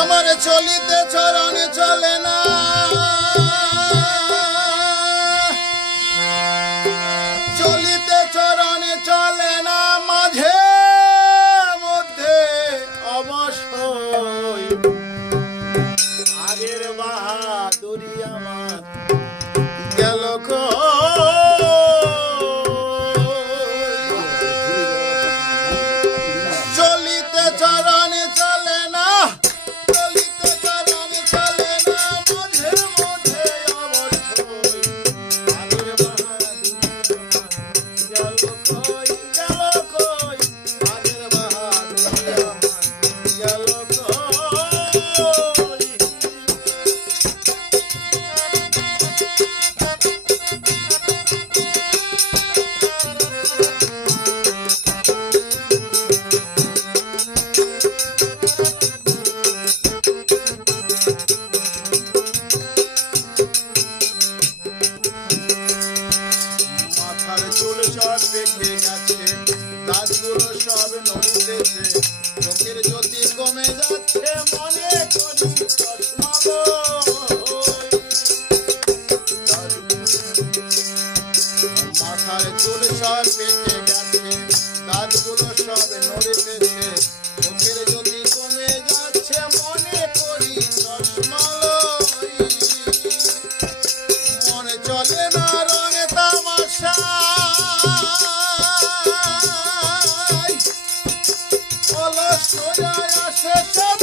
আমার চলিতে চরণে চলে না, চলিতে চরণে চলে না, মাঝে মধ্যে অবশ্যই আগের বাহাদুরি আমার গেল চলিতে চরণে চলে না, চলিতে চরণে চলে না, মাঝে মধ্যে অবশ্যই আগের বাহাদুরি গেল কই, গেল কই, আগের বাহাদুরি আমার গেল কই। মাথার চুল সব পেকে গেছে, দাঁতগুলো সব নড়িতেছে, চোখের জ্যোতি কমে যাচ্ছে, মনে করি চশমা লই। মাথার চুল সব পেকে গেছে, দাঁতগুলো সব নড়িতেছে, চোখের জ্যোতি কমে যাচ্ছে, মনে করি চশমা লই। মনে চলে না রঙে তামাশায়, অলস হয়ে আসে সব